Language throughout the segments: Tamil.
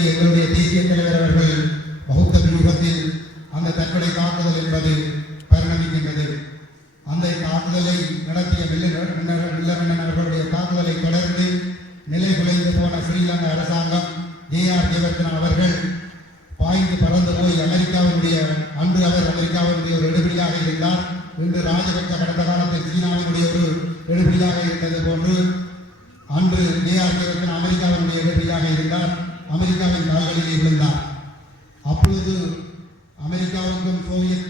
இன்றைக்கு எங்களுடைய தேசிய தலைவர் அவர்கள் பௌத்த வியூகத்தில் அந்த தற்கொலை தாக்குதல் என்பது பரிணமிக்கின்றது. அந்த தாக்குதலை நடத்திய வில்லவண்ணன் அவர்களுடைய தாக்குதலை தொடர்ந்து நிலை குலைந்து போன ஸ்ரீலங்கா அரசாங்கம் JR ஜெயவர்தன அவர்கள் பாய்ந்து பறந்து போய் அன்று அவர் அமெரிக்காவினுடைய ஒரு எடுபடியாக இருந்தார். இன்று ராஜபக்ச கடந்த காலத்தில் சீனாவினுடைய ஒரு எடுபடியாக இருந்தது போன்று அன்று JR ஜெயவர்தன அமெரிக்காவினுடைய எடுபடியாக இருந்தார். அமெரிக்காவின் கால்களிலே விழுந்தார். அப்பொழுது அமெரிக்காவுக்கும் சோவியத்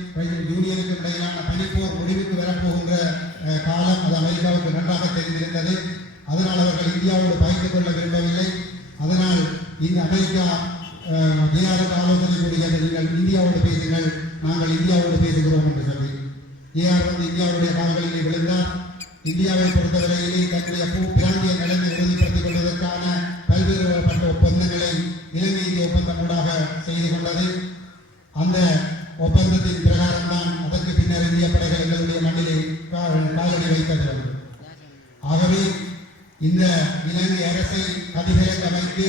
யூனியனுக்கும் இடையிலான பனிப்போர் முடிவுக்கு வரப்போகின்ற காலம் அது அமெரிக்காவுக்கு நன்றாக தெரிந்திருந்தது. அதனால் அவர்கள் இந்தியாவோடு பகிர்ந்து கொள்ள விரும்பவில்லை. அதனால் இந்த அமெரிக்கா JRக்கு ஆலோசனை கூடியது, நீங்கள் இந்தியாவோடு பேசுங்கள், நாங்கள் இந்தியாவோடு பேசுகிறோம் என்று சொல்லி JR இந்தியாவுடைய கால்களிலே விழுந்தார். இந்தியாவை பொறுத்தவரையிலே தன்னுடைய பிராந்திய நிலைமை உறுதிப்படுத்திக் கொள்வதற்கான பல்வேறுபட்ட ஒப்பந்தங்களை இலங்கை இந்திய ஒப்பந்தம் ஊடாக செய்து கொண்டது. அந்த ஒப்பந்தத்தின் பிரகாரம் தான் அதற்கு பின்னர் இந்திய படைகள் எங்களுடைய மண்ணிலே காலடி வைத்தது. ஆகவே இந்த இலங்கை அரசை கதிவிலக்கு அமைத்து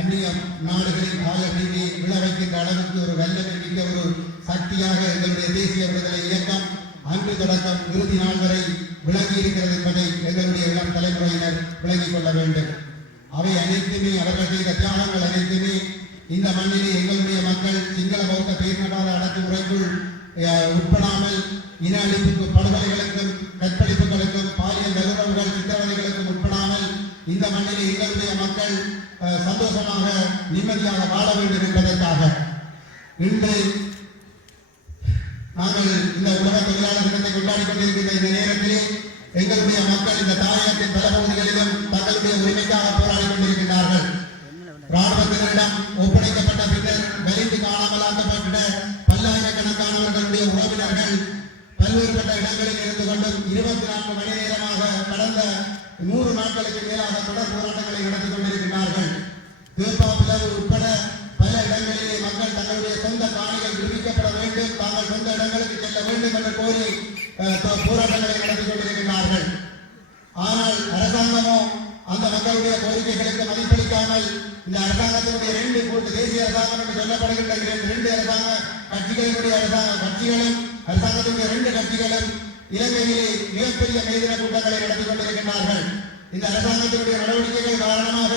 அந்நிய நாடுகளின் காலடியை விழ வைக்கின்ற அளவுக்கு ஒரு வல்லமை மிக்க ஒரு சக்தியாக எங்களுடைய தேசிய விடுதலை இயக்கம் அன்று தொடக்கம் இறுதி நாள் வரை விளங்கி இருக்கிறது என்பதை எங்களுடைய இளம் தலைமுறையினர் விளங்கிக் கொள்ள வேண்டும். அவை அனைத்துமே அவர்கள் செய்த தியாகங்கள் அனைத்துமே இந்த மண்ணிலே எங்களுடைய மக்கள் சிங்கள பௌத்த பேரினவாத அடக்குமுறைக்குள் உட்படாமல் இன அழிப்புக்கு படுகொலைகளுக்கும் கற்பழிப்புகளுக்கும் பாலியல் நிறுவனங்கள் சித்திரவதைகளுக்கும் உட்படாமல் இந்த மண்ணிலே எங்களுடைய மக்கள் சந்தோஷமாக நிம்மதியாக வாழ வேண்டும் என்பதற்காக இன்று நாங்கள் இந்த உலக தொழிலாளர் தினத்தை கொண்டாடி கொண்டிருக்கின்ற இந்த நேரத்திலே எங்களுடைய மக்கள் இந்த தாயகத்தின் பல பகுதிகளிலும் தங்களுடைய உரிமைக்காக போராடி கொண்டிருக்கிறார்கள். ராணுவத்தினரிடம் ஒப்படைக்கப்பட்ட பின்னர் வெளிந்து காணாமலாக்கப்பட்ட பல்லாயிரக்கணக்கானவர்களுடைய உறவினர்கள் பல்வேறுபட்ட இடங்களில் இருந்து கொண்டும் 24 மணி நேரமாக கடந்த 100 நாட்களுக்கு மேலாக தொடர் போராட்டங்களை நடத்தி கொண்டிருக்கிறார்கள். தேப்பாப்பிளவு உட்பட பல இடங்களிலே மக்கள் தங்களுடைய சொந்த காணிகள் விடுவிக்கப்பட வேண்டும், தாங்கள் சொந்த இடங்களுக்கு செல்ல வேண்டும் என்று கோரி போராட்டங்களை நடத்தி கொண்டிருக்கிறார்கள். ஆனால் அரசாங்கமோ அந்த மக்களுடைய கோரிக்கைகளுக்கு மதிப்பளிக்காமல் இந்த அரசாங்கத்தினுடைய 2 கூட்டு தேசிய அரசாங்கம் என்று சொல்லப்படுகின்ற 2 அரசாங்க கட்சிகளினுடைய கட்சிகளும் அரசாங்கத்தினுடைய 2 கட்சிகளும் இலங்கையிலே மிகப்பெரிய மேதின கூட்டங்களை நடத்தி கொண்டிருக்கிறார்கள். இந்த அரசாங்கத்தினுடைய நடவடிக்கைகள் காரணமாக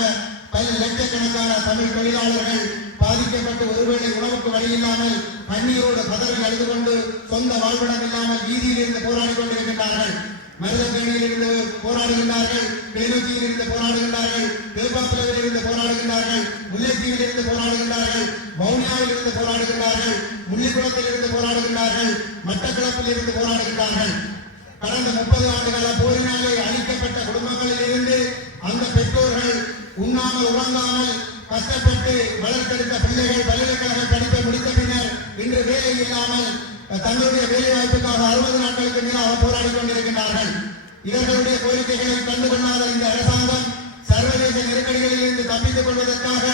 பல லட்சக்கணக்கான தமிழ் தொழிலாளர்கள் பாதிக்கப்பட்டு ஒருவேளை உணவுக்கு வழி இல்லாமல் கண்ணீரோடு கதறி அழுது கொண்டு சொந்த வாழ்விடம் இல்லாமல் வீதியில் இருந்து போராடி கொண்டிருக்கிறார்கள். மருதப்பேணியில் இருந்து போராடுகின்றார்கள், கிளிநொச்சியில் இருந்து போராடுகின்றார்கள், தேப்பாப்பிளவில் இருந்து போராடுகின்றார்கள், முல்லைத்தீவில் இருந்து போராடுகின்றார்கள், வவுனியாவில் இருந்து போராடுகின்றார்கள், முள்ளிக்குளத்தில் இருந்து போராடுகின்றார்கள், மட்டக்களப்பில் இருந்து போராடுகின்றார்கள். கடந்த 30 ஆண்டுகால போரினாலே அழிக்கப்பட்ட குடும்பங்களில் இருந்து அந்த பெற்றோர்கள் உண்ணாமல் உறங்காமல் கஷ்டப்பட்டு வளர்த்தெடுத்த பிள்ளைகள் பல்கலைக்கழக படிப்பை முடித்த பின்னர் இன்று வேலை இல்லாமல் தங்களுடைய வேலை வாய்ப்புக்காக 60 நாட்களுக்கு மேலாக போராடி கொண்டிருக்கின்றார்கள். இவர்களுடைய கோரிக்கைகளை கண்டுகொள்ளாத இந்த அரசாங்கம் சர்வதேச நெருக்கடிகளில் இருந்து தப்பித்துக் கொள்வதற்காக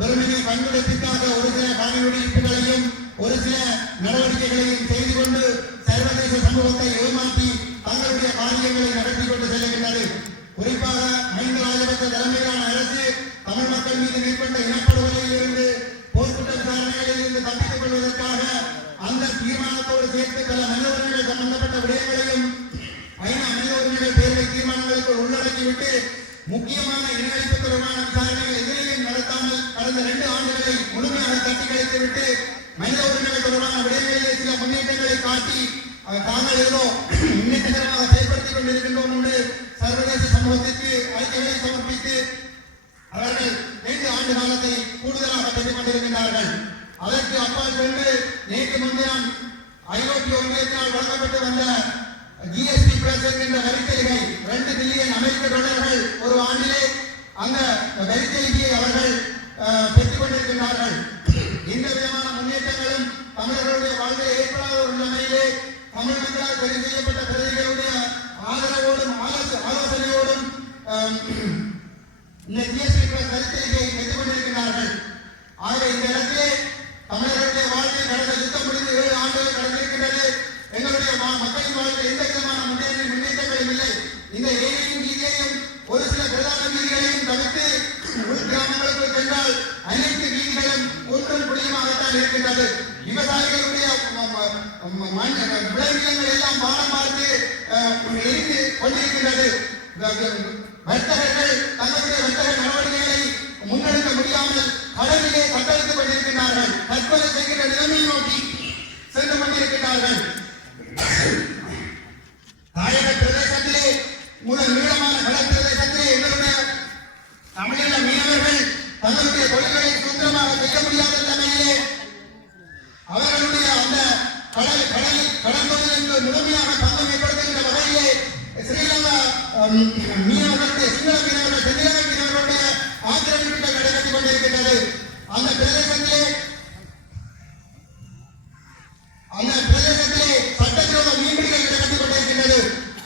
வெறுமனே கண்துடைப்பிற்காக ஒரு சில காணொலிகளையும் ஒரு சில நடவடிக்கைகளையும் செய்து கொண்டு சர்வதேச சமூகத்தை ஏமாற்றி தங்களுடைய காரியங்களை நடத்தி கொண்டு செல்லுகின்றது. குறிப்பாக மஹிந்த ராஜபக்ச தலைமையிலான அரசு தமிழ் மக்கள் மீது மேற்கொண்ட இனப்படுகொலையில் இருந்து போர்க்குற்ற விசாரணைகளில் இருந்து தப்பித்துக் கொள்வதற்காக அந்த தீர்மானத்தோடு சேர்த்து பல மனித உரிமைகள் சம்பந்தப்பட்ட விடயங்களையும் ஐநா மனித உரிமைகள் பேரவை தீர்மானங்களுக்குள் உள்ளடக்கிவிட்டு முக்கியமான இனஅழிப்பு தொடர்பான விசாரணைகள் எதிரையும் நடத்தாமல் கடந்த 2 ஆண்டுகளை முழுமையாக தட்டி கழித்துவிட்டு மனித உரிமைகள் தொடர்பான விடயங்களிலே சில முன்னேற்றங்களை காட்டி தாங்கள் ஏதோ முன்னேற்றகரமாக செயல்படுத்திக் கொண்டிருக்கின்றோம் என்று சர்வதேச சமூகத்திற்கு அறிக்கைகளை சமர்ப்பித்து அவர்கள் 2 ஆண்டு காலத்தை கூடுதலாக பெற்றுக் கொண்டிருக்கின்றார்கள். அதற்கு அப்பால் கொண்டு நேற்று முன்தினம் ஐரோப்பிய ஒன்றியத்தினால் வழங்கப்பட்டு வந்த GST பிளஸ் என்கின்ற வரிச்சலுகை 2 பில்லியன் அமெரிக்க டாலர்கள் ஒரு ஆண்டிலே அந்த வரிச்சலுகையை அவர்கள் பெற்றுக் கொண்டிருக்கிறார்கள். இந்த விதமான முன்னேற்றங்களும் தமிழர்களுடைய வாழ்வில் ஏற்படாத ஒரு நிலைமையிலே தமிழ் மக்களால் தெரிவு செய்யப்பட்ட பிரதிகளுடைய ஆதரவோடும் ஆலோசனையோடும் இந்த GST பிளஸ் வரிச்சலுகையை பெற்றுக் கொண்டிருக்கிறார்கள். ஆகவே இந்த இடத்திலே தமிழர்களுடைய வாழ்வில் கடந்த யுத்தம் முடிந்து 7 ஆண்டுகள் கடந்திருக்கின்றது. எங்களுடைய மக்களின் வாழ்வில் எந்த விதமான முன்னேற்றங்களும் இல்லை. இந்த ஏழையும் வீதியையும் ஒரு சில பிரதான வீதிகளையும் தவிர்த்து உள் கிராமங்களுக்குள் சென்றால் அனைத்து ஒன்றும் புளியமாகத்தான் இருக்கின்றது. விவசாயிகளுடைய விளைநிலங்கள் எல்லாம் பாடம் பார்த்து எரிந்து கொண்டிருக்கின்றது. வர்த்தகர்கள் தங்களுடைய வர்த்தக நடவடிக்கைகளை முன்னெடுக்க முடியாமல் கடலிலே தத்தளித்துக் கொண்டிருக்கிறார்கள். தற்கொலை செய்கின்ற நிலைமையை நோக்கி சென்று கொண்டிருக்கிறார்கள். தாயக பிரதேசத்திலே முதல் நீளமான கடல் பிரதேசத்திலே எங்களுடைய தமிழீழ மீனவர்கள் தங்களுடைய தொழில்களை சுதந்திரமாக செய்ய முடியாத நிலைமையிலே அவர்களுடைய அந்த கடல் தொழிலுக்கு முழுமையாக பங்கம் ஏற்படுத்துகின்ற வகையிலே ஸ்ரீலங்கா மீனவர்களுடைய சிங்கள மீனவர்கள் தென்னிலங்கை மீனவர்களுடைய ஆக்கிரமிப்புகள் நடைபெற்றுக் கொண்டிருக்கின்றது. அந்த பிரதேசத்திலே சட்டவிரோத மீன்பிடிகள் நடைபெற்றுக் கொண்டிருக்கின்றது.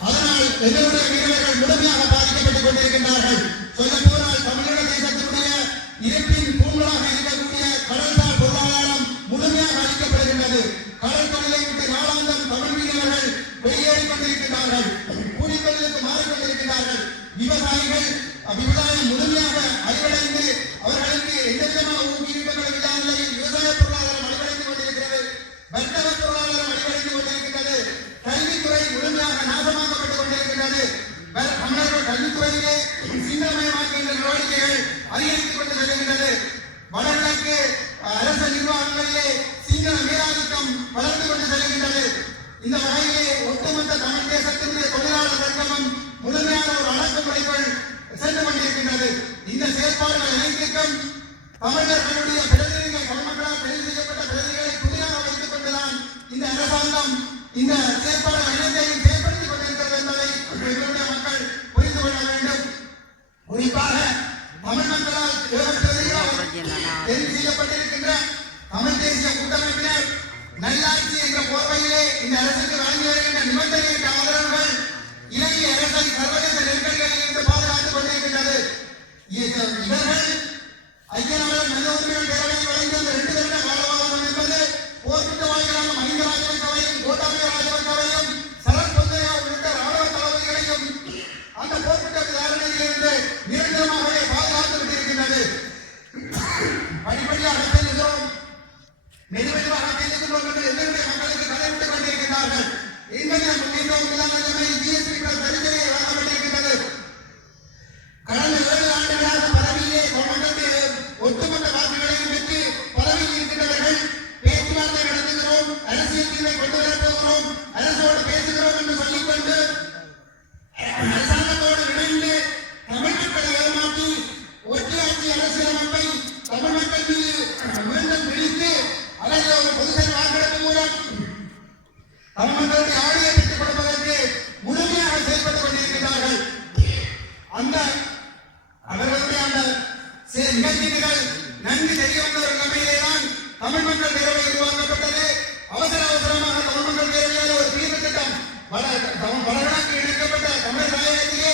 அதனால் எங்களுடைய மீனவர்கள் முழுமையாக பாதிக்கப்பட்டுக் கொண்டிருக்கின்றார்கள். சொல்ல போனால் தமிழக தேசத்தினுடைய இருப்பின் தூண்களாக இருக்கக்கூடிய கடல்சார் பொருளாதாரம் முழுமையாக அளிக்கப்படுகின்றது. கடல் தொழிலை விட்டு நாளாந்தம் தமிழ் மீனவர்கள் வெளியேறிக் கொண்டிருக்கிறார்கள். கூலித்தொழிலுக்கு மாறிக்கொண்டிருக்கிறார்கள். விவசாயம் முழுமையாக அழிவடைந்து அவர்களுக்கு எந்த விதமான ஊக்குவிப்புகளும் இல்லாத நிலையில் விவசாய பொருளாதாரம் அழிவடைந்து கொண்டிருக்கிறது. வர்த்தக பொருளாதாரம் அழிவடைந்து கொண்டிருக்கிறது. கல்வித்துறை முழுமையாக நாசமாக்கப்பட்டுக் கொண்டிருக்கிறது. தமிழர்கள் கல்வித்துறையிலே சிங்களமயமாக்குகின்ற நடவடிக்கைகள் அதிகரித்துக் கொண்டு செல்கின்றது. வடகிழக்கு அரசு நிர்வாகங்களிலே சிங்கள மேலாதிக்கம் வளர்ந்து கொண்டு செல்கின்றது. இந்த வகையிலே ஒட்டுமொத்த தமிழ் தேசத்தினுடைய தொழிலாளர் வர்க்கமும் முழுமையான ஒரு அடக்குமுறைக்குள் சென்று கொண்டிருக்கின்றது. இந்த செயற்பாடுகள் அனைத்திற்கும் தமிழர்களுடைய பிரதிநிதிகள் பொதுமக்களால் தெரிவு செய்யப்பட்ட பிரதிநிதிகளை துணையாக வைத்துக் கொண்டுதான் இந்த அரசாங்கம் இந்த செயற்பாடுகள் அனைத்தையும் செயல்படுத்திக் கொண்டிருக்கிறது என்பதை எங்களுடைய மக்கள் புரிந்து கொள்ள வேண்டும். குறிப்பாக தமிழ் மக்களால் தெரிவு செய்யப்பட்டிருக்கின்ற தமிழ் தேசிய கூட்டமைப்பினர் நல்லாட்சி என்ற போர்வையிலே இந்த அரசுக்கு வழங்கி வருகின்ற நிபந்தனையற்ற ஆதரவுகள் இலங்கை அரசை சர்வதேச நெருக்கடிகளில் இருந்து பாதுகாத்துக் கொண்டிருக்கின்றது. இவர்கள் ஐக்கிய நாடுகள் மனித உரிமைகள் பேரவையில் வழங்கிய அந்த 2 வருட காலவாதம் என்பது போர்க்குற்றவாளிகளான மஹிந்த ராஜபக்சவையும் கோட்டாபய ராஜபக்சவையும் சரத் பொன்சேகா உள்ளிட்ட ராணுவ தளபதிகளையும் அந்த போர்க்குற்ற விசாரணையிலிருந்து நிரந்தரமாகவே பாதுகாத்து விட்டிருக்கின்றது. படிப்படியாக செல்கிறோம், மெதுவாக செல்கின்றோம் என்று எங்களுடைய மக்களுக்கு கதைவிட்டுக் கொண்டிருக்கிறார்கள். இன்றைய முக்கியத்துவம் இல்லாமல் ஜிஎஸ்டி பரிந்துரை வழங்கப்பட்டிருக்கின்றது. கடந்த 7 ஆண்டுகளாக பதவியிலே கொண்டு ஒட்டுமொத்த வாக்குகளையும் பெற்று பதவியில் இருக்கின்றவர்கள் பேச்சுவார்த்தை நடத்துகிறோம், அரசியல் தீர்வை கொண்டு வரப் போகிறோம், அரசோடு பேசுகிறோம் என்று சொல்லிக்கொண்டு அரசாங்கத்தோடு இணைந்து தமிழ் மக்களை ஏமாற்றி ஒற்றையாட்சி அரசியலமைப்பை தமிழ் மக்கள் மீது மீண்டும் பிடித்து அவர்கள் ஒரு பொதுசல் வாக்கெடுப்பு மூலம் தமிழ் மக்களுடைய ஆணையை பெற்றுக் கொடுப்பதற்கு முழுமையாக செயல்பட்டுக் கொண்டிருக்கிறார்கள். அந்த அவர்களுடைய அந்த நிகழ்ச்சிகள் நன்கு தெரிய வந்த ஒரு நிலைமையிலேதான் தமிழ் மக்கள் பேரவை உருவாக்கப்பட்டது. அவசரமாக தமிழ் மக்கள் பேரவையால் ஒரு தீர்வு திட்டம் வடகிழக்கு இணைக்கப்பட்ட தமிழ் தாயகத்திலே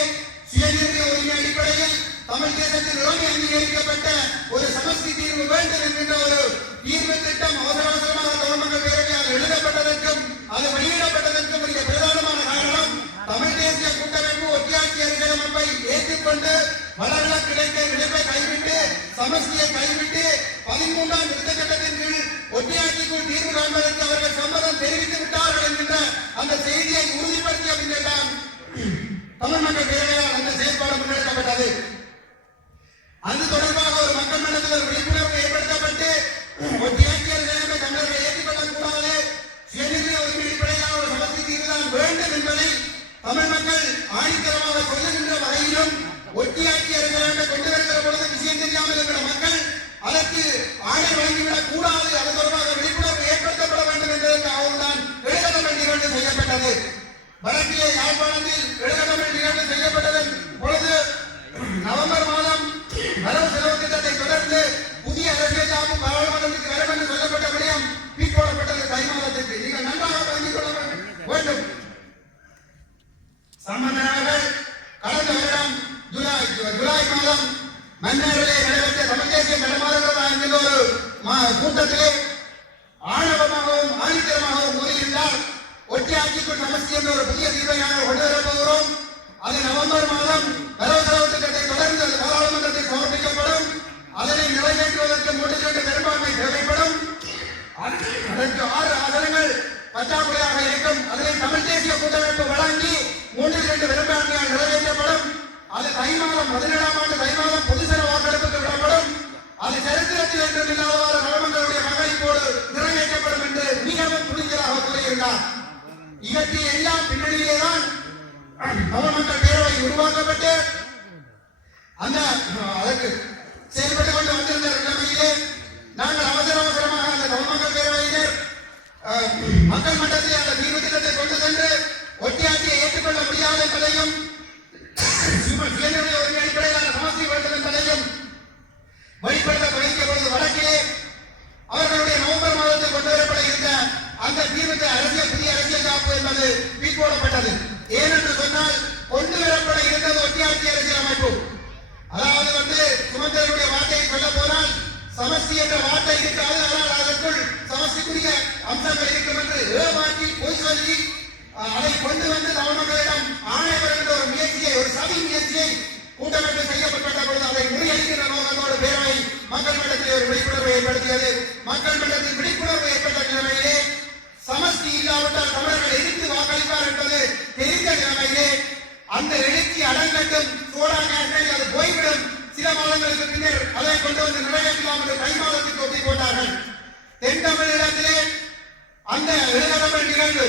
சுயநிர்ணய உரிமை அடிப்படையில் தமிழ் தேசத்தில் உரிமை அங்கீகரிக்கப்பட்ட ஒரு சமஷ்டி தீர்வு வேண்டும் என்கின்ற ஒரு தீர்வு திட்டம் அவசரமாக தமிழ் மக்கள் பேரவையால் எழுதப்பட்டதற்கும் அது வெளியிடப்பட்டதற்கும் மிக பிரதானமான காரணம் தமிழ் தேசிய கூட்டமைப்பு ஒற்றையாட்சி அரசியலமைப்பை ஏற்றுக்கொண்டு வடகிழக்கு இணைப்பை கைவிட்டு சமஷ்டியை கைவிட்டு 13ஆம் திருத்தச் சட்டத்தின் கீழ் ஒற்றையாட்சிக்குள் தீர்வு காண்பதற்கு அவர்கள் சம்மதம் தெரிவித்து விட்டார்கள் என்கின்ற அந்த செய்தியை உறுதிப்படுத்திய பின்னர்தான் தமிழ் மக்கள் பேரவையால் அந்த செயல்பாடு முன்னெடுக்கப்பட்டது. அது தொடர்பாக ஒரு மக்கள் மன்றத்தில் ஒரு விழிப்புணர்வு ஏற்படுத்தப்பட்டு ஒற்றையாட்சி அரசியலமைப்பை தமிழர்கள் ஏற்றுக்கொள்ளக் கூடாது, சுயநிர்ணய உரிமை அடிப்படையிலான ஒரு சமஷ்டி தீர்வுதான் வேண்டும் என்பதை தமிழ் மக்கள் ஆணித்தரமாக சொல்லுகின்ற வகையிலும் ஒற்றையாட்சி அரசியலமைப்பை கொண்டு வருகிற பொழுது விஷயம் தெரியாமல் இருக்கிற மக்கள் அதற்கு ஆணை வழங்கிவிடக் கூடாது, அது தொடர்பாக விழிப்புணர்வு ஏற்படுத்தப்பட வேண்டும் என்பதற்காகவும் தான் எழுகதமிழ் நிகழ்வு செய்யப்பட்டது. வடக்கிலே யாழ்ப்பாணத்தில் எழுகதமிழ் நிகழ்வு செய்யப்பட்டதன் பொழுது நவம்பர் மாதம் வரவு செலவு திட்டத்தை தொடர்ந்து புதிய அரசியல் சார்பு பாராளுமன்றத்துக்கு வரும் என்று சொல்லப்பட்ட விடயம் பிற்போடப்பட்டது. தை மாதத்திற்கு நீங்கள் நன்றாக வழங்கிக் கொள்ள வேண்டும். சம்பந்தனார்கள் கடந்த வருடம் ஜூலை மாதம் மன்னாரிலே நடைபெற்ற தமிழ் தேசிய நடமாடுகிறதா என்கிற ஒரு கூட்டத்திலே ஆணவமாகவும் ஆணித்தரமாகவும் கூறியிருந்தார். ஒற்றையாட்சிக்குள் சமஷ்டி என்ற ஒரு புதிய தீர்வை நாங்கள் கொண்டு வரப் போகிறோம். அது நவம்பர் மாதம் வரவு செலவு திட்டத்தை தொடர்ந்து பாராளுமன்றத்தில் சமர்ப்பிக்கப்படும். அதனை நிறைவேற்றுவதற்கு 3/4 பெரும்பான்மை கொண்டிருக்கிறார். இவற்றை எல்லாம் பின்னணியிலேதான் தமிழ் மக்கள் பேரவை உருவாக்கப்பட்டு அதற்கு செயல்பட்டுக் கொண்டு வந்திருந்த நிலைமையிலே நாங்கள் அவசரமாக அந்த தமிழ் மக்கள் பேரவையினர் மக்கள் மன்றத்தில் அந்த தீர்வு திட்டத்தை கொண்டு சென்று ஒட்டியாட்சியை ஏற்றுக்கொள்ள முடியாது என்பதையும் சுயநிர்ணய உரிமை அடிப்படையிலான சமஸ்தி வேண்டும் என்பதையும் வெளிப்படுத்த தொடங்கிய பொழுது வழக்கிலே அவர்களுடைய நவம்பர் மாதத்தில் கொண்டு வரப்பட இருந்த அந்த தீர்வுக்கு புதிய அரசியல் காப்பு என்பது பிற்போடப்பட்டது. ஏனென்று சொன்னால் கொண்டு வரப்பட இருந்தது ஒட்டியாட்சி அரசியல் அமைப்பு. அதாவது சுமந்திரனுடைய வார்த்தையை சொல்ல போனால் சமஸ்தி என்ற வார்த்தை இருக்காது, ஆனால் அதற்குள் சமஸ்திக்குரிய அம்சங்கள் இருக்கும் என்று ஏமாற்றி பொய் சொல்லி அதை கொண்டு வந்து தமிழர்களிடம் ஆணை வருகின்ற ஒரு முயற்சியை, ஒரு சதி முயற்சியை கூட்டமைப்பு செய்யப்பட்ட பொழுது அதை முறியடிக்கின்ற நோக்கத்தோடு பேரவை மக்கள் மன்றத்தில் ஒரு விழிப்புணர்வை ஏற்படுத்தியது. மக்கள் மன்றத்தில் விழிப்புணர்வு ஏற்பட்ட நிலைமையிலே சமஸ்தி இல்லாவிட்டால் தமிழர்கள் எதிர்த்து வாக்களிப்பார் என்பது தெரிந்த நிலைமையிலே அந்த எழுச்சி அடங்கட்டும், சோடா கேட்டை அது போய்விடும், சில மாதங்களுக்கு பின்னர் அதை கொண்டு வந்து நிறைவேற்றலாம் என்று தை மாதத்துக்கு ஒட்டி போட்டார்கள். தென் தமிழகத்திலே அந்த எழுதத்தமிழ் நிகழ்வு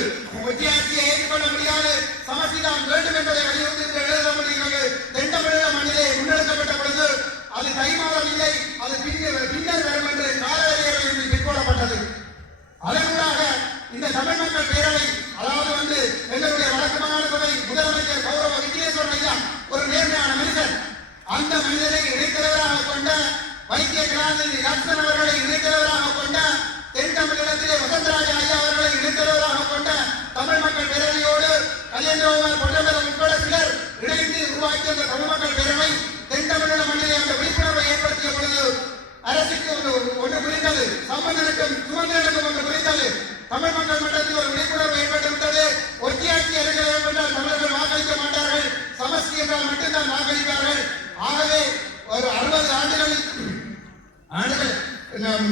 ஒட்டியாட்சியை ஏற்றுக்கொள்ள முடியாது, சமஸ்தி தான் வேண்டும் என்பதை வலியுறுத்தி எழுதத்தமிழ் நிகழ்வு தென் தமிழக மண்ணிலே முன்னெடுக்கப்பட்ட பொழுது அது தை மாதம் இல்லை, அது பின்னர் வரும் என்று காலவரையறையில் பிற்போடப்பட்டது. அதனூடாக இந்த தமிழ் மக்கள் பேரவை, அதாவது எங்களுடைய வடக்கு மாகாண சபை முதலமைச்சர் கௌரவ விக்னேஸ்வரன் ஐயா ஒரு நேர்மையான மனிதர், அந்த மனிதரை இணைத்தவராக கொண்ட வைத்திய கலாநிதி லட்சன் அவர்களை இணைத்தவராக கொண்ட தென் தமிழகத்திலே வசந்தராஜ ஐயா அவர்களை இணைத்தவராக கொண்ட தமிழ் மக்கள் பேரவையோடு கஜேந்திரகுமார் பொன்னம்பலம் உட்பட சிலர் இணைந்து உருவாக்கிய அந்த தமிழ் மக்கள் பேரவை தென் தமிழக மண்ணிலே அந்த விழிப்புணர்வை ஏற்படுத்திய பொழுது அரசுக்கு ஒன்று புரிந்தது, சம்பந்தனுக்கும் சுமந்திரனுக்கும் ஒன்று புரிந்தது. தமிழ் மக்கள் மன்றத்தில் ஒரு விழிப்புணர்வு ஏற்பட்டு விட்டது. ஒட்டியாட்சி அரசியல் ஏற்பட்டால் தமிழர்கள் வாக்களிக்க மாட்டார்கள், சமஸ்தி என்றால் மட்டும்தான் வாக்களிப்பார்கள். ஆகவே ஒரு 60 ஆண்டுகள்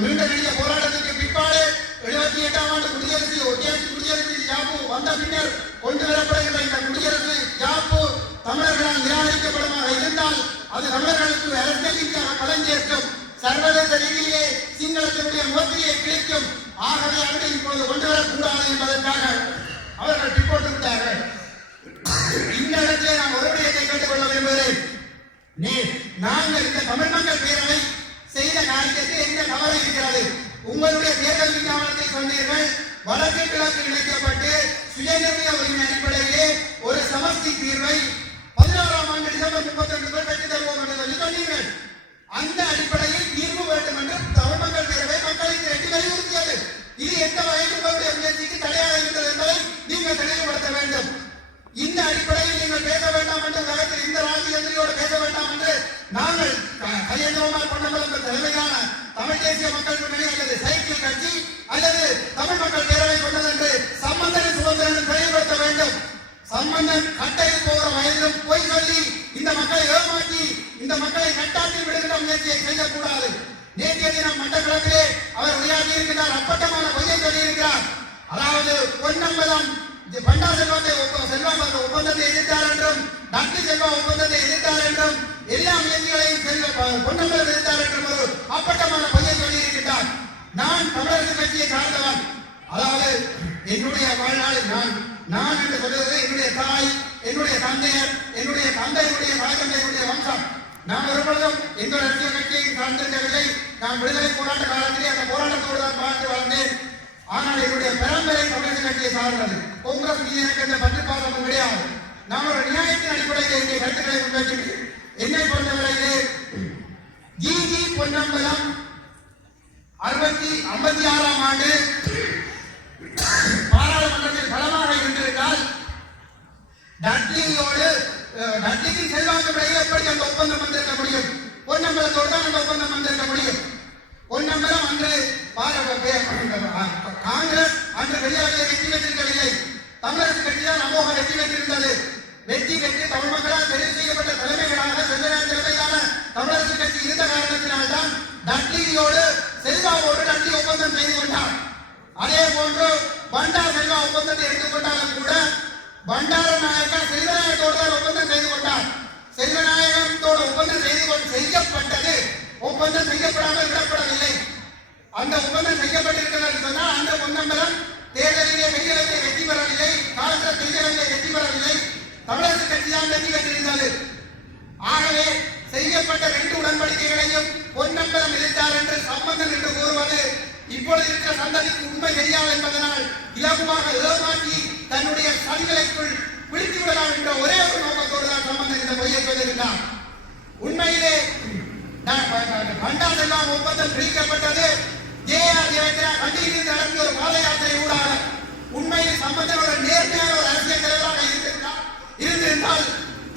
நீண்ட நெடிய போராட்டத்திற்கு பிற்பாடு 78ஆம் ஆண்டு குடியரசு ஒட்டியாட்சி குடியரசு ஜாப்பு வந்த பின்னர் கொண்டு வரப்படுகின்ற இந்த குடியரசு ஜாப்பு தமிழர்களால் நிராகரிக்கப்படுமாக இருந்தால் அது தமிழர்களுக்கு அரசியலின் களஞ்சேர்க்கும், சர்வதேச ரீதியிலே சிங்களத்தினுடைய முகத்திலே கிழிக்கும். ஆகவே அவர்கள் இப்பொழுது கொண்டு வரக்கூடாது என்பதற்காக அவர்கள் ரிப்போர்ட் விட்டார்கள். இந்த இடத்திலே நாம் ஒரு விடயத்தை கேட்டுக்கொள்ள விரும்புகிறேன். நாங்கள் இந்த தமிழ் மக்கள் பேரவை செய்த காரியத்தில் என்ன தவறு இருக்கிறது? உங்களுடைய தேர்தல் விஞ்ஞாபனத்தை சொன்னீர்கள், வடக்கு கிழக்கு இணைக்கப்பட்டு சுயநிர்ணய உரிமை அடிப்படையிலே ஒரு சமஸ்தி தீர்வை 16ஆம் ஆண்டு டிசம்பர் 31 பெற்று தருவோம் என்று சொல்லி சொன்னீர்கள். அந்த அடிப்படையில் தீர்வு வேண்டும் என்று தமிழ் மக்கள் பேரவை மக்களுக்கு எட்டி வலியுறுத்தியது. இது எந்த வகைகளுடைய முயற்சிக்கு தடையாக இருக்கிறது என்பதை நீங்கள் தெளிவுபடுத்த வேண்டும். இந்த அடிப்படையில் நீங்கள் பேச வேண்டாம் என்று உலகத்தில் இந்த ராஜ்யத்திலோடு பேச வேண்டாம் என்று நாங்கள் கஜேந்திரகுமார் பொன்னம்பலம் தலைமையிலான தமிழ் தேசிய மக்கள் முன்னணி அல்லது சைக்கிள் கட்சி அல்லது தமிழ் மக்கள் பேரவை கொண்டது என்று சம்பந்தன் சுதந்திரன் தெளிவுபடுத்த வேண்டும். சம்பந்தன் கட்டையில் போகிற வயதிலும் போய் சொல்லி இந்த மக்களை ஏமாற்றி இந்த மக்களை கட்டாற்றி விடுகின்ற முயற்சியை செய்யக்கூடாது. நேற்றைய தினம் மட்டக்களப்பிலே அவர் உரையாற்றி இருக்கிறார், அப்பட்டமான பொய்யை சொல்லியிருக்கிறார். அதாவது பொன்னம்பலம் பண்டா செல்வம் ஒப்பந்தத்தை எதிர்த்தார் என்றும், டாக்டர் செல்வா ஒப்பந்தத்தை எதிர்த்தார் என்றும், எல்லா முயற்சிகளையும் பொன்னம்பலம் எதிர்த்தார் என்றும் ஒரு அப்பட்டமான பொய்யை சொல்லியிருக்கிறார். நான் தமிழரசு கட்சியை சார்ந்தவன், அதாவது என்னுடைய வாழ்நாள் நான் என்று சொல்வது என்னுடைய தாய், என்னுடைய தந்தையர், என்னுடைய தந்தையுடைய வழக்கந்தையுடைய வம்சம். நான் ஒரு பொழுதும் எந்த அரசியல் கட்சியை சார்ந்திருக்கவில்லை. நான் விடுதலை போராட்ட காலத்திலே அந்த போராட்டத்தோடு தான் வாழ்ந்து வளர்ந்தேன். ஆனால் என்னுடைய பரம்பரை தமிழக கட்சியை சார்ந்தது. காங்கிரஸ் மீது எனக்கு எந்த பற்றுப்பாதமும் கிடையாது. நான் ஒரு நியாயத்தின் அடிப்படையில் என்னுடைய கருத்துக்களை முன்வைக்கிறேன். என்னை பொறுத்தவரையிலே ஜி பொன்னம்பலம் 56ஆம் ஆண்டு பாராளுமன்றத்தில் பலமாக இருந்திருந்தால் டட்லிக்கு செல்வாக்கு எப்படி அந்த ஒப்பந்தம் வந்திருக்க முடியும்? பொன்னம்பலத்தோடு தான் அந்த ஒப்பந்தம் வந்திருக்க முடியும். பொன்னம்பலம் அன்று காங்கிரஸ் அன்று வெளியாகிய வெற்றி பெற்றிருக்கவில்லை. தமிழரசு கட்சி தான் அமோக வெற்றி பெற்றிருந்தது. வெற்றி பெற்று தமிழ் மக்களால் தெரிவு செய்யப்பட்ட தலைமைகளாக தலைமையிலான தமிழரசு கட்சி இருந்த காரணத்தினால்தான் டட்லியோடு செல்வாவோடு டட்லி ஒப்பந்தம் செய்து கொண்டார். அதே போன்று பண்டா செல்வா ஒப்பந்தத்தை எடுத்துக்கொண்டாலும் கூட பண்டார நாயக்கா செல்வநாயகத்தோடு தான் ஒப்பந்தம் செய்து கொண்டார். செல்வநாயகத்தோடு ஒப்பந்தம் செய்யப்பட்டது, ஒப்பந்தம் செய்யப்படாமல் விடப்படவில்லை. அந்த ஒப்பந்தம் செய்யப்பட்டிருக்கிறது சொன்னால் அந்த பொன்னம்பலம் தேர்தலிலே வெளியிடத்தை இப்பொழுது இருக்கிற சந்ததிக்கு உண்மை தெரியாது என்பதனால் இலகுவாக ஏமாற்றி தன்னுடைய சதிகளுக்குள் பிடித்து விடலாம் என்ற ஒரே ஒரு நோக்கத்தோடு தான் சம்பந்தன் இந்த பொய்யை சொல்லியிருந்தார். உண்மையிலே பண்டாசெல்லாம் ஒப்பந்தம் பிரிக்கப்பட்டது ஜேஆர் ஜெயந்திரா கண்டியில் நடத்திய ஒரு பாத யாத்திரை ஊடாக. உண்மையில் சம்பந்தனோட நேர்மையான ஒரு அரசியல் தலைவராக இருந்திருந்தால்,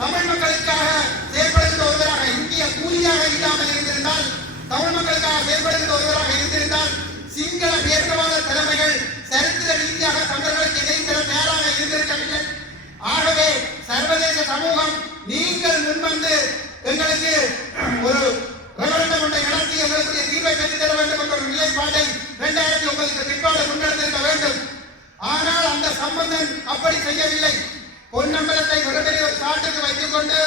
தமிழ் மக்களுக்காக செயல்படுகின்ற ஒருவராக, இந்திய கூலியாக இல்லாமல் இருந்திருந்தால், தமிழ் மக்களுக்காக செயல்படுகின்ற ஒருவராக இருந்திருந்தால், சிங்கள பேர்க்கவாத தலைமைகள் சரித்திர ரீதியாக தமிழர்களுக்கு இணைந்திட தயாராக இருந்திருக்கவில்லை. ஆகவே சர்வதேச சமூகம் நீங்கள் முன்வந்து எங்களுக்கு ஒரு ரெஃபரண்டம் ஒன்றை நடத்தி எங்களுடைய தீர்வை பெற்றுத் தர வேண்டும் என்ற ஒரு நிலைப்பாட்டை 2009 பிற்பாடு முன்னெடுத்திருக்க வேண்டும். ஆனால் அந்த சம்பந்தன் அப்படி செய்யவில்லை. பொன்னம்பலத்தை மிகப்பெரிய ஒரு சாட்டுக்கு வைத்துக் கொண்டு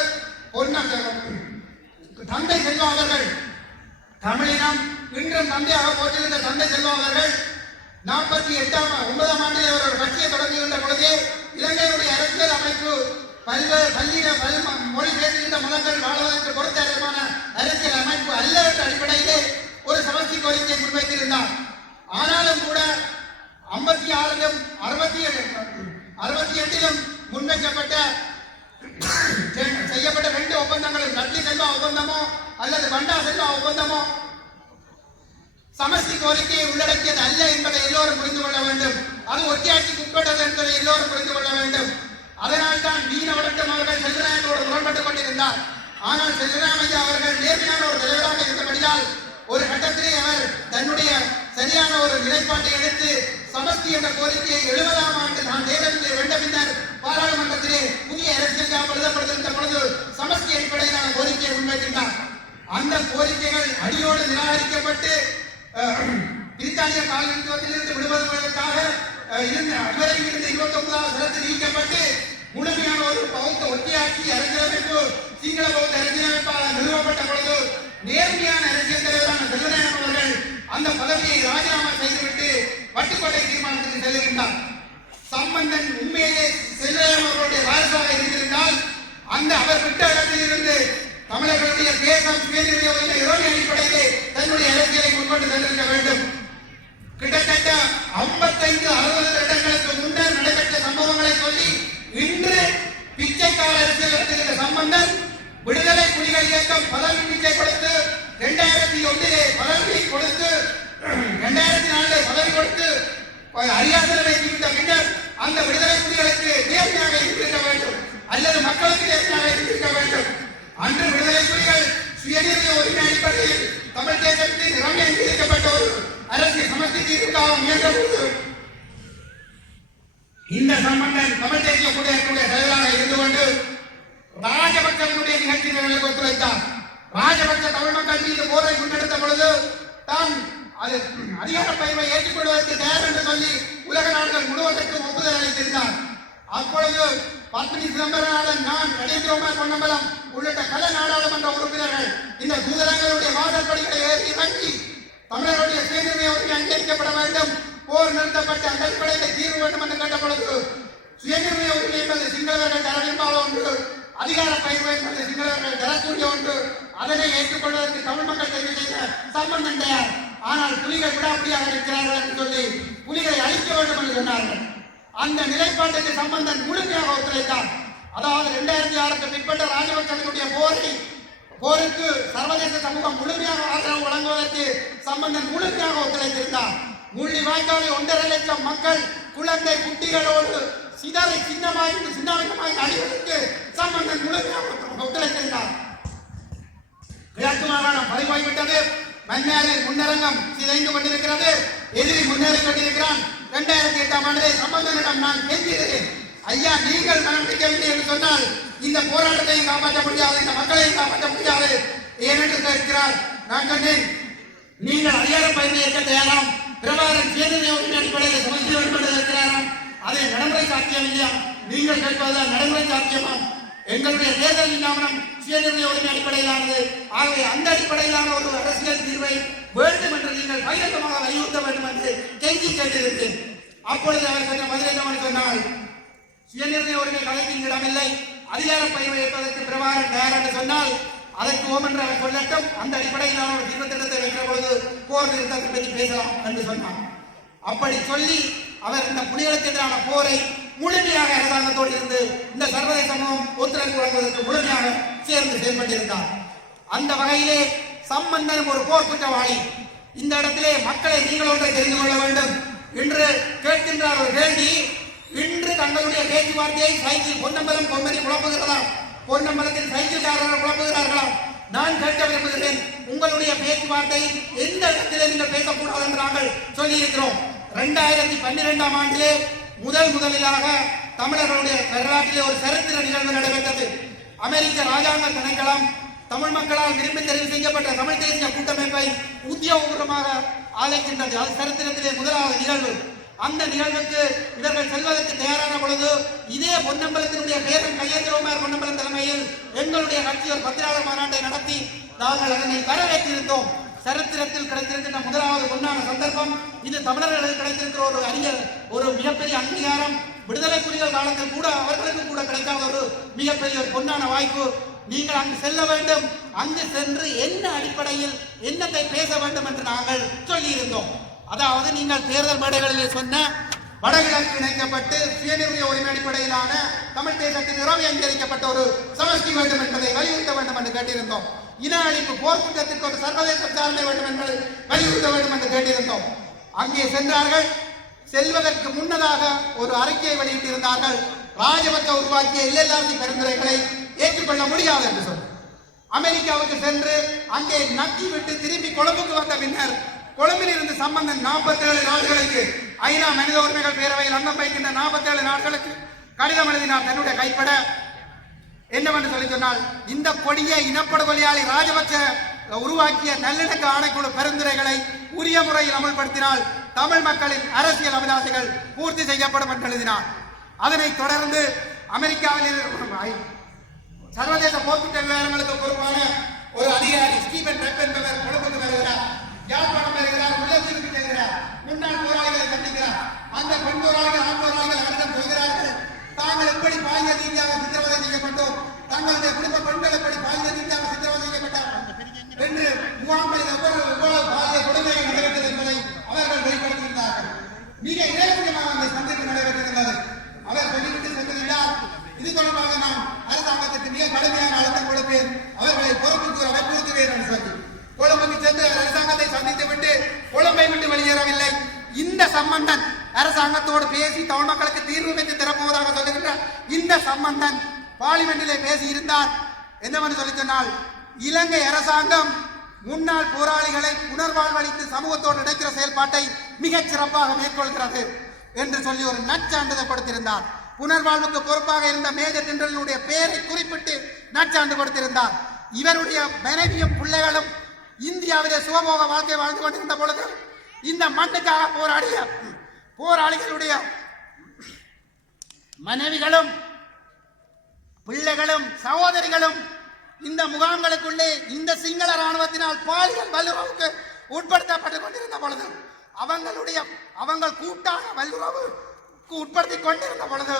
தந்தை செல்வா அவர்கள், தமிழினம் இன்றும் தந்தையாக போட்டிருந்த தந்தை செல்வா அவர்கள் 49ஆம் ஆண்டில் ஒரு கட்சியை தொடங்குகின்ற பொழுதே இலங்கையுடைய அரசியல் அமைப்பு பல்வேறு மொழி பேசுகின்ற மதங்கள் வாழ்வதற்கு பொருத்தமான அரசியல் அமைப்பு அல்ல என்ற அடிப்படையிலே ஒரு சமஷ்டி கோரிக்கையை முன்வைத்திருந்தார். ஆனாலும் கூட 56லும் 68லும் முன்வைக்கப்பட்ட செய்யப்பட்ட 2 ஒப்பந்தங்களும் நட்லி செல்வா ஒப்பந்தமோ அல்லது பண்டா செல்வா ஒப்பந்தமோ சமஷ்டி கோரிக்கையை உள்ளடக்கியது அல்ல என்பதை எல்லோரும் புரிந்து கொள்ள வேண்டும். அது ஒற்றையாட்சிக்கு உட்பட்டது என்பதை எல்லோரும் புரிந்து கொள்ள வேண்டும். அதனால் தான் மீனவரட்டம் அவர்கள் செல்வராயனோடு முரண்பட்டுக் கொண்டிருந்தார். ஆனால் செல்வராமையா அவர்கள் நேர்மையான ஒரு தலைவராக இருந்தபடியால் ஒரு கட்டத்திலே அவர் தன்னுடைய சரியான ஒரு நிலைப்பாட்டை எடுத்து சமஷ்டி என்ற கோரிக்கையை 70ஆம் ஆண்டு நான் தேர்தலில் வென்ற பின்னர் பாராளுமன்றத்திலே புதிய அரசியல் எழுதப்படுகின்ற பொழுது சமஷ்டி அடிப்படையிலான கோரிக்கையை முன்வைக்கின்றார். அந்த கோரிக்கைகள் அடியோடு நிராகரிக்கப்பட்டு பிரித்தானிய காலனித்துவத்திலிருந்து விடுபடுவதற்காக அதுவரையில் இருந்த 29வது சரத்து நீக்கப்பட்டு முழுமையான ஒரு பௌத்த ஒற்றையாட்சி அரசியலமைப்பு சிங்கள பௌத்த அரசியலமைப்பாக நிறுவப்பட்ட பொழுது நேர்மையான அரசியல் தலைவரான செல்வராயன் அவர்கள் அந்த பதவியை ராஜினாமா செய்துவிட்டு வட்டுக்கோட்டை தீர்மானத்துக்கு செல்லுகின்றார். சம்பந்தன் உண்மையிலே செல்வராயன் அவர்களுடைய வாரிசாக இருந்திருந்தால் அந்த அவர் விட்ட இடத்தில் இருந்து தமிழர்களுடைய தேசம் சுயநிர்ணய உரிமை அடிப்படையிலே தன்னுடைய அரசியலை முன்கொண்டு சென்றிருக்க வேண்டும். கிட்டத்தட்ட 55-60 வருடங்களுக்கு முன்னர் நடைபெற்ற சம்பவங்களை சொல்லி இன்று பிச்சைக்கார அரசியல் நடத்துகின்ற சம்பந்தன் விடுதலை புலிகள் இயக்கம் பதவி பிச்சை கொடுத்து 2001 பதவி கொடுத்து 2004 பதவி கொடுத்து அரியாசனம் வைத்துவிட்ட பின்னர் அந்த விடுதலை புலிகளுக்கு நேர்மையாக இருந்திருக்க வேண்டும் அல்லது மக்களுக்கு நேர்மையாக இருந்திருக்க வேண்டும். அன்று விடுதலை புலிகள் சுயநிர்ணய உரிமை அடிப்படையில் தமிழ் தேசத்தில் நிலைமை அங்கீகரிக்கப்பட்ட ஒரு அரசியல் சமஷ்டி தீர்வுக்காக முயன்றபோது இந்த சம்பந்தன் தமிழ் தேசிய கூட்டமைப்புடைய தலைவராக இருந்து கொண்டு ராஜபக்சனுடைய நிகழ்ச்சிகளுக்கு ஒத்துழைத்தார். ராஜபக்ச தமிழ் மக்கள் மீது போரை முன்னெடுத்த பொழுது தான் அது அதிகார பயிர்வை ஏற்றுக்கொள்வதற்கு தயார் என்று சொல்லி உலக நாடுகள் முழுவதற்கும் ஒப்புதல் அளித்திருந்தார். அப்பொழுது பத்மினி சிதம்பரநாதன், நான், கணேந்திரகுமார் பொன்னம்பலம் உள்ளிட்ட பல நாடாளுமன்ற உறுப்பினர்கள் இந்த தூதரங்களுடைய வாசற்படிகளை ஏறி இறங்கி தமிழர்களுடைய சுயநிர்ணய உரிமை அங்கீகரிக்கப்பட வேண்டும், போர் நிறுத்தப்பட்டு அந்த அடிப்படையில் தீர்வு வேண்டும் என்று கேட்ட பொழுது சுயநிர்ணய உரிமை என்பது சிங்களவர்கள் தர விரும்பாத ஒன்று, அதிகார பயிர்வு என்பது சிங்களவர்கள் தரக்கூடிய ஒன்று, அதனை ஏற்றுக்கொள்வதற்கு தமிழ் மக்கள் தெரிவு செய்த சம்பந்தன் தயார். ஆனால் புலிகள் விடாப்பிடியாக இருக்கிறார்கள் என்று சொல்லி புலிகளை அழிக்க வேண்டும் என்று சொன்னார்கள். அந்த நிலைப்பாட்டுக்கு சம்பந்தன் முழுமையாக ஒத்துழைத்தார். அதாவது 2006க்கு பிற்பட்ட ராஜபக்சனுடைய போருக்கு சர்வதேச சமூகம் முழுமையாக ஆதரவு வழங்குவதற்கு சம்பந்தன் முழுமையாக ஒத்துழைத்திருந்தார். முள்ளிவாய்க்காலை 1.5 லட்சம் மக்கள் குழந்தை குட்டிகளோடு சிதறி சின்னமாய் அழிவதற்கு சம்பந்தன் முழுமையாக ஒத்துழைத்திருந்தார். கிழக்கு மாகாணம் பறிபோய்விட்டது. மன்னாரில் முன்னரங்கம் சிதைந்து கொண்டிருக்கிறது. எதிரி முன்னேறிக் கொண்டிருக்கிறான். 2008ஆம் ஆண்டிலே சம்பந்தனிடம் நான் கெஞ்சுகிறேன், ஐயா நீங்கள் மனம் பிடிக்கவில்லை என்று சொன்னால் இந்த போராட்டத்தையும் காப்பாற்ற முடியாது, இந்த மக்களையும் காப்பாற்ற முடியாது ஏனென்று கேட்கிறார். நான் சொன்னேன், நீங்கள் அதிகார பயிரை ஏற்க தயாராம், பிரபாகரன் சுயநிர்ணய உரிமை அடிப்படையில் சமஸ்டி வேண்டும் இருக்கிறாராம், அதை நடைமுறை சாத்தியம் இல்லையா? நீங்கள் கேட்பதுதான் நடைமுறை சாத்தியமாம். எங்களுடைய தேர்தல் நியமனம் சுயநிர்ணய உரிமை அடிப்படையிலானது. ஆகவே அந்த அடிப்படையிலான ஒரு அரசியல் தீர்வை வேண்டும் என்று நீங்கள் பகிரங்கமாக வலியுறுத்த வேண்டும் என்று கெஞ்சி கேட்டிருந்தேன். அப்பொழுது அவர் சொன்ன பதில் என்னவென்று சொன்னால், சுயநிர்ணய உரிமை கலைக்கு இடமில்லை, அதிகார பயிர்வை ஏற்பதற்கு பிரபாகரன் தயார் என்று சொன்னால் அதற்கு ஓம் என்று அவர் சொல்லட்டும், அந்த அடிப்படையிலான ஒரு தீர்வு திட்டத்தை வைக்கிற பொழுது போர் நிறுத்தத்தை பற்றி பேசலாம் என்று சொன்னார். அப்படி சொல்லி அவர் இந்த புலிகளுக்கு எதிரான போரை முழுமையாக அரசாங்கத்தோடு இருந்து இந்த சர்வதேச சமூகம் ஒத்துழைப்பு வழங்குவதற்கு முழுமையாக சேர்ந்து செயல்பட்டிருந்தார். அந்த வகையிலே சம்பந்தன் ஒரு போர் குற்றவாளி. இந்த இடத்திலே மக்களை நீங்கள் ஒன்றை தெரிந்து கொள்ள வேண்டும் என்று கேட்கின்றார் ஒரு கேள்வி. இன்று தங்களுடைய பேச்சுவார்த்தையை சைக்கிள் பொன்னம்பலம் பொம்மரி குழப்புகிறதா, பொன்னம்பலத்தில் சைக்கிள்காரர்கள் குழப்புகிறார்களா? நான் கேட்க விரும்புகிறேன், உங்களுடைய பேச்சுவார்த்தை எந்த இடத்திலே நீங்கள் பேசக்கூடாது என்று நாங்கள் சொல்லியிருக்கிறோம். 2012ஆம் ஆண்டிலே முதலிலாக தமிழர்களுடைய வரலாற்றிலே ஒரு சரித்திர நிகழ்வு நடைபெற்றது. அமெரிக்க ராஜாங்க திணைக்களம் தமிழ் மக்களால் விரும்பி தெரிவு செய்யப்பட்ட தமிழ் தேசிய கூட்டமைப்பை உத்தியோகபூர்வமாக அழைக்கின்றது. அது சரித்திரத்திலே முதலாவது நிகழ்வு. அந்த நிகழ்வுக்கு இவர்கள் செல்வதற்கு தயாரான பொழுது இதே பொன்னம்பலத்தினுடைய பேரன் கையேந்திரகுமார் பொன்னம்பலம் தலைமையில் எங்களுடைய கட்சி ஒரு பத்திராளர் மாநாட்டை நடத்தி நாங்கள் அதனை வரவேற்றிருந்தோம். சரித்திரத்தில் கிடைத்திருக்கின்ற முதலாவது பொன்னான சந்தர்ப்பம் இது. தமிழர்களுக்கு கிடைத்திருக்கிற ஒரு அரிய ஒரு மிகப்பெரிய அங்கீகாரம். விடுதலை புலிகள் காலத்தில் கூட அவர்களுக்கு கூட கிடைக்காத ஒரு மிகப்பெரிய ஒரு பொன்னான வாய்ப்பு. நீங்கள் அங்கு செல்ல வேண்டும். அங்கு சென்று என்ன அடிப்படையில் என்னத்தை பேச வேண்டும் என்று நாங்கள் சொல்லியிருந்தோம். அதாவது நீங்கள் தேர்தல் மேடைகளிலே சொன்ன வடகிழக்கு இணைக்கப்பட்டு சுயநிர்ணய உரிமை அடிப்படையிலான தமிழ் தேசத்தின் உறவை அங்கீகரிக்கப்பட்ட ஒரு சமஷ்டி வேண்டும் என்பதை வலியுறுத்த வேண்டும் என்று கேட்டிருந்தோம். இன அழிப்பு போர்க்குற்றத்திற்கு ஒரு சர்வதேச விசாரணை வேண்டும் என்பதை வலியுறுத்த வேண்டும் என்று கேட்டிருந்தோம். அங்கே சென்றார்கள். செல்வதற்கு முன்னதாக ஒரு அறிக்கையை வெளியிட்டிருந்தார்கள். ராஜபக்ச உருவாக்கிய இல்லல்லாசி பரிந்துரைகளை ஏற்றுக்கொள்ள முடியாது என்று சொல்லி அமெரிக்காவுக்கு சென்று அங்கே நக்கி விட்டு திரும்பி கொழும்புக்கு வந்த பின்னர் கொழும்பில் இருந்து சம்பந்தன் 47 நாடுகளுக்கு ஐநா மனித உரிமைகள் பேரவையில் அங்கம் வகிக்கின்ற 47 நாடுகளுக்கு கடிதம் எழுதினார். தன்னுடைய கைப்பட என்னவென்று சொல்லி சொன்னால், இந்த கொடிய இனப்படுகொலையாளி ராஜபக்ச உருவாக்கிய நல்லிணக்க ஆணைக்குழு பரிந்துரைகளை உரிய முறையில் அமல்படுத்தினால் தமிழ் மக்களின் அரசியல் அபிலாஷைகள் பூர்த்தி செய்யப்படும் என்று எழுதினார். அதனைத் தொடர்ந்து அமெரிக்காவில் சர்வதேச போர்க்குற்ற விவகாரங்களுக்கு பொறுப்பான ஒரு அதிகாரி ஸ்டீபன் ரெப் என்பவர் கொழும்புக்கு வருகிறார். யாழ்ப்பாணம் வருகிறார். முல்லைத்தீவுக்கு செல்கிறார். முன்னாள் போராளிகளை சந்திக்கிறார். அந்த பெண் போராளிகள் ஆண் போராளிகள் அவரிடம் சொல்கிறார்கள், தாங்கள் எப்படி பாலியல் ரீதியாக சித்திரவதை செய்யப்பட்டோம், தங்களுடைய குடும்ப பெண்கள் எப்படி பாலியல் ரீதியாக சித்திரவதை செய்யப்பட்டார் என்று முகாம்களில் எவ்வளவு பாலியல் கொடுமைகள் நடைபெற்றது என்பதை அவர்கள் வெளிப்படுத்தியிருந்தார்கள். மிக இலக்கியமாக அந்த சந்திப்பு நடைபெற்றிருந்தது. அவர் சொல்லிவிட்டு சென்றிருந்தார், இது தொடர்பாக நான் அரசாங்கத்திற்கு மிக கடுமையான அழுத்தம் கொடுப்பேன், அவர்களை பொறுப்புக்கு வற்புறுத்துவேன் என்று சொல்லி கொழும்புக்கு சென்று அரசாங்கத்தை சந்தித்து விட்டு கொழும்பை விட்டு வெளியேறவில்லை. இந்த சம்பந்தன் அரசாங்கத்தோடு பேசி தமிழ் மக்களுக்கு தீர்வு பெற்று தரப்போவதாக சொல்லுகின்ற இந்த சம்பந்தன் பார்லிமெண்டிலே பேசி இருந்தார். என்னவென்று சொல்லி சொன்னால், இலங்கை அரசாங்கம் முன்னாள் போராளிகளை புனர்வாழ்வளித்து சமூகத்தோடு இணைக்கிற செயல்பாட்டை மிகச் சிறப்பாக மேற்கொள்கிறது என்று சொல்லி ஒரு நற்சான்றிதழ் கொடுத்திருந்தார். புனர்வாழ்வுக்கு பொறுப்பாக இருந்த மேஜர் ஜெனரலுடைய பெயரை குறிப்பிட்டு நற்சான்று கொடுத்திருந்தார். இவருடைய மனைவியும் பிள்ளைகளும் இந்தியாவிலே சுகபோக வாழ்க்கை வாழ்ந்து கொண்டிருந்த பொழுது இந்த மண்ணுக்காக போராடிய போராளிகளுடைய மனைவிகளும் பிள்ளைகளும் சகோதரிகளும் இந்த முகாம்களுக்குள்ளே இந்த சிங்கள ராணுவத்தினால் பாலியல் வல்லுறவுக்கு உட்படுத்தப்பட்டுக் கொண்டிருந்த பொழுது அவங்கள் கூட்டான வல்லுறவுக்கு உட்படுத்திக் கொண்டிருந்த பொழுது